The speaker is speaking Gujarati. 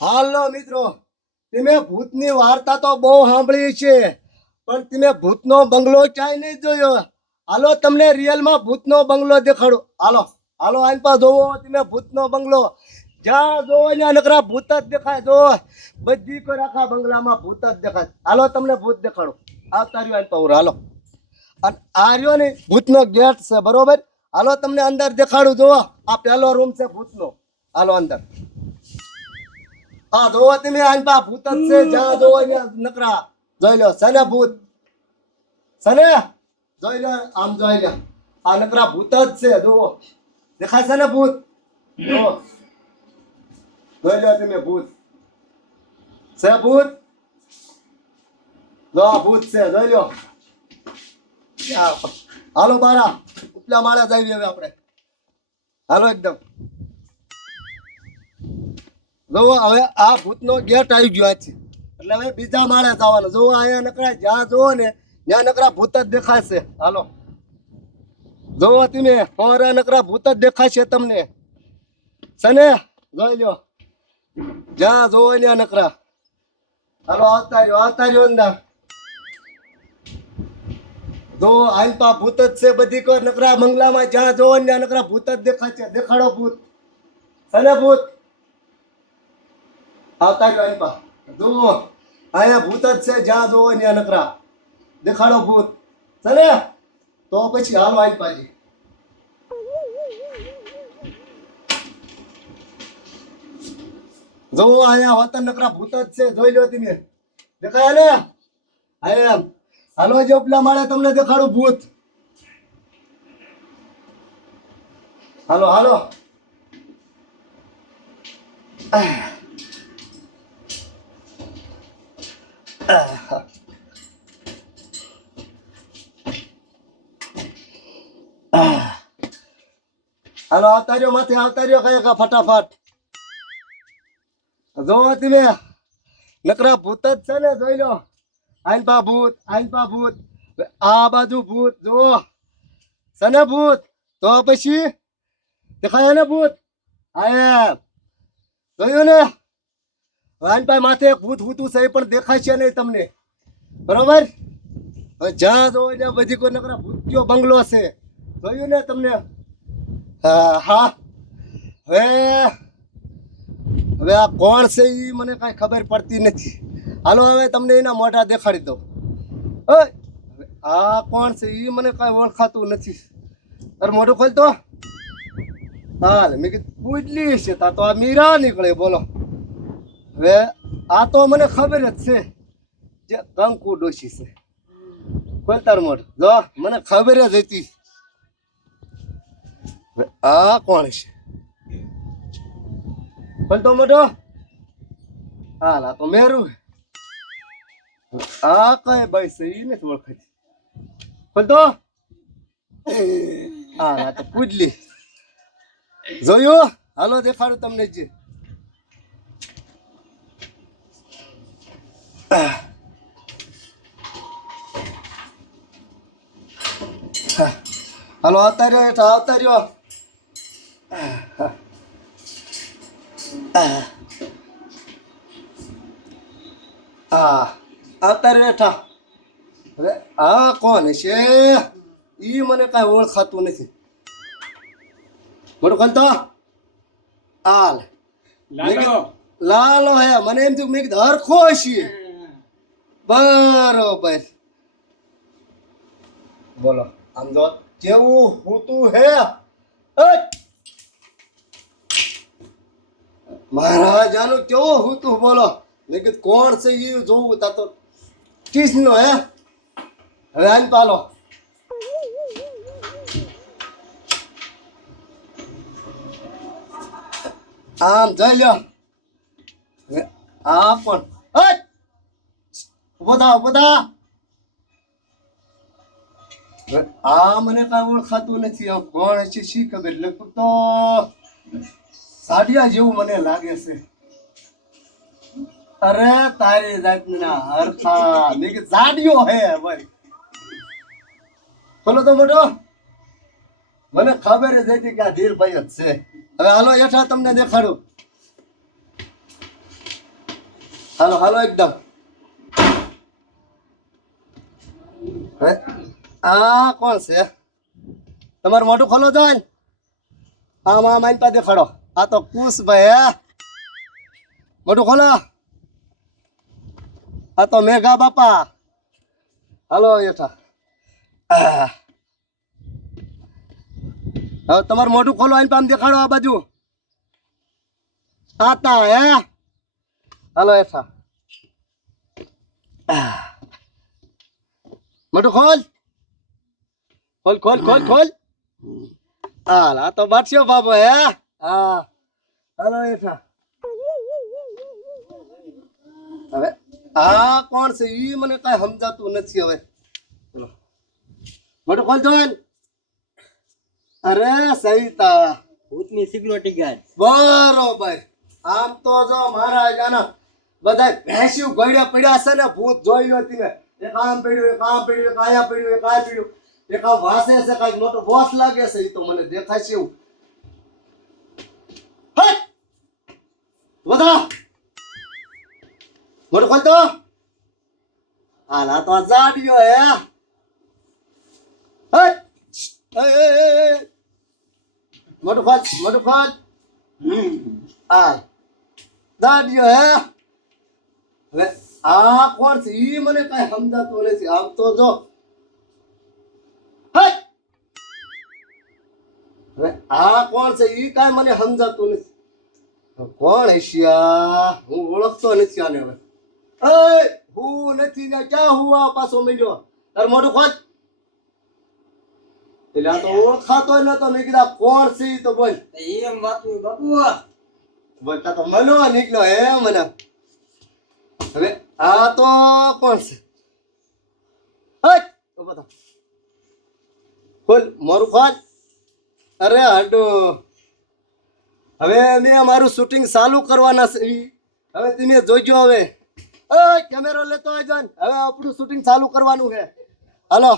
હાલો મિત્રો, તમે ભૂતની વાર્તા તો બહુ સાંભળી છે, પણ તમે ભૂતનો બંગલો ક્યાંય નહીં જોયો. હાલો તમને રિયલમાં ભૂતનો બંગલો દેખાડો. હાલો હાલો આની પાસે જોવો તમે ભૂતનો બંગલો. જ્યાં જોવો ત્યાં નકરા ભૂત જ દેખાય. જો બધી કોઈ આખા બંગલામાં ભૂત જ દેખાય. હાલો તમને ભૂત દેખાડો. આવતા રહ્યો આની પાસે. હાલો અને આ રહ્યો ને ભૂતનો ગેટ છે, બરોબર. હાલો તમને અંદર દેખાડું. જોવો આ પહેલો રૂમ છે ભૂતનો. હાલો અંદર. હા જોવો તમે આની પાસે ભૂત જ છે. જ્યાં જોવો ત્યાં નકરા જોઈ લો. સને ભૂત સને જોઈ લો. આમ જોઈ લો. આ નકરા ભૂત જ છે. જોવો દેખાય છે ને ભૂત. જોવો જોઈ લો તમે ભૂત છે. ભૂત જો ભૂત છે. જોઈ લો. હાલો બારા ઉપલા માળે જઈએ હવે આપણે. હાલો એકદમ. જોવો હવે આ ભૂતનો ગેટ આવી ગયો છે, એટલે હવે બીજા માળે જવાનું. જોવો અહીંયા નકરા જ્યાં જોવો ને ત્યાં નકરા ભૂત જ દેખાય છે. હાલો જોવો તમે અમારા નકરા ભૂત જ દેખાય છે તમને. સને જોઈ લ્યો જ્યાં જોવો ત્યાં નકરા. હાલો આવતા રહ્યો અંદર. જો આલપા ભૂત જ છે. બધી કોઈ નકરા મંગલામાં જ્યાં જોવો ત્યાં નકરા ભૂત જ દેખાય છે. દેખાડો ભૂત. સને ભૂત આવતા રહ્યો આલપા. જુઓ અહીંયા ભૂત જ છે. જ્યાં જોવો ત્યાં નકરા. દેખાડો ભૂત. સને તો પછી હાલો આલપાજી. જુઓ અહીંયા વતન નકરા ભૂત જ છે. જોઈ લો તમે. દેખાય ને આયા. હાલો જે ઉપલા માળે તમને દેખાડું ભૂત. હાલો હાલો. હાલો આવતા રહ્યો માથે. આવતા રહ્યો કઈ ફટાફટ. જો તમે નકરા ભૂત જ છે ને. જોઈ લો આઈનપા ભૂત. આઈનપા ભૂત. આ બાજુ ભૂત. જો સને ભૂત તો પછી દેખાય ને ભૂત. આયા જોયું ને. આઈનપા માથે એક ભૂત ભૂતું છે પણ દેખાય છે નહીં તમને, બરોબર. હવે જ્યાં જોવો ત્યાં બધી કોઈ નકરા ભૂતિયો બંગલો છે. જોયું ને તમને. હા હા. હવે હવે આ કોણ છે એ મને કાંઈ ખબર પડતી નથી. હાલો હવે તમને એના મોઢા દેખાડી દઉં. આ કોણ છે એ મને કાંઈ ઓળખાતું નથી. તાર મોઢું ખોલતો. હાલ મેં કીધું પૂછલી છે તા તો આ મીરા નીકળે. બોલો હવે આ તો મને ખબર જ છે જે કંકુ ડોશી છે. ખોલ તાર મોઢ. જો મને ખબર જ હતી. આ કોણ છે? ખોલતો મોઢો. હાલ આ તો મેરું. આ કઈ ભાઈ છે એ નથી ઓળખાતી. ખોલતો. હા તો પૂછલી. જોયું. હાલો દેખાડું તમને જે. હાલો આવતા રહ્યો હેઠા. આવતા રહ્યો. હા આવતા રહ્યો હેઠા. હવે આ કોણ છે ઈ મને કાંઈ ઓળખાતું નથી. મોટું ખોલતો. હાલ લાલો હે. મને એમ થયું મેં કીધું હરખો છીએ. બરોબર. બોલો આમ જો કેવું હોતું હે. મહારાજાનું કેવું હોતું. બોલો મેં કીધું કોણ છે એ જોવું. તા તો કિસનો હે. હવે આને પાલો. આમ જોઈ લ્યો. આ પણ બધા આ મને કાંઈ ઓળખાતું નથી. આ કોણ છે શી ખબર. લગભગ તો સાડિયા જેવું મને લાગે છે. અરે તારી જાતના હરખા. મેં કે સાડિયો હે ભાઈ. બોલો તો મોટો. મને ખબર જ હતી કે આ ધીરભાઈ જ છે. હવે હાલો હેઠા તમને દેખાડું. હાલો હાલો એકદમ. હે આ કોણ છે? તમારું મોઢું ખોલો જો ને. આમ આમ આઈને પાસે ખડો. આ તો કુશભાઈ હે. મોઢું ખોલો. આ તો મેઘા બાપા. હાલો યથા. હવે તમારું મોઢું ખોલો આઈને પામ દેખાડો આ બાજુ. આતા હે. હાલો યથા. મોઢું ખોલ. ખોલ ખોલ ખોલ ખોલ. હાલ આ તો બાટશો બાબો હે. હા હાલો યથા. હવે આ કોણ છે ઈ મને કઈ સમજાતું નથી હવે. ચલો મોટું ખોલ જો. અરે સવિતા ભૂતની સિક્યુરિટી ગાર્ડ. બરોબર. આમ તો જો મારા જાના બધા ભેંસ્યું ગળ્યા પડ્યા છે ને ભૂત જોઈ લો તમે. એક આમ પડ્યું એક આમ પડ્યું એક આયા પડ્યું એક આ પડ્યું એક આમ વાસે છે કઈક મોટો બોસ લાગે છે ઈ તો મને દેખાય છે એવું. હટ બધા મોટું ખોલ તો. હાલ આ તો આ જાડ્યો હે. હટ એ મોટું ખોલ મોટું ખોલ. હા જાડ્યો હે. હવે આ કોણ છે ઈ મને કઈ સમજાતું નથી. આમ તો જો હટ. હવે આ કોણ છે ઈ કઈ મને સમજાતું નથી. કોણ હશિયા હું ઓળખતો નથી આને. હવે એ હું નથી ને ક્યાં હું આ પાછો મળ્યો. તાર મોઢું ખોલ. એટલે આ તો ઓળખાતો નતો. મેં કીધા કોણ છે ઈ તો બોલ. એમ વાતું બાપુ. બોલ તા તો મનો નીકળ્યો હે મને. હવે આ તો કોણ છે? હટ તો બતા ખોલ મારું ખોલ. અરે હાડો હવે મેં મારું શૂટિંગ ચાલુ કરવાના છે. હવે તમે જોઈજો. હવે કેમેરો લેતો આવજો ને. હવે આપણું શૂટિંગ ચાલુ કરવાનું છે. હાલો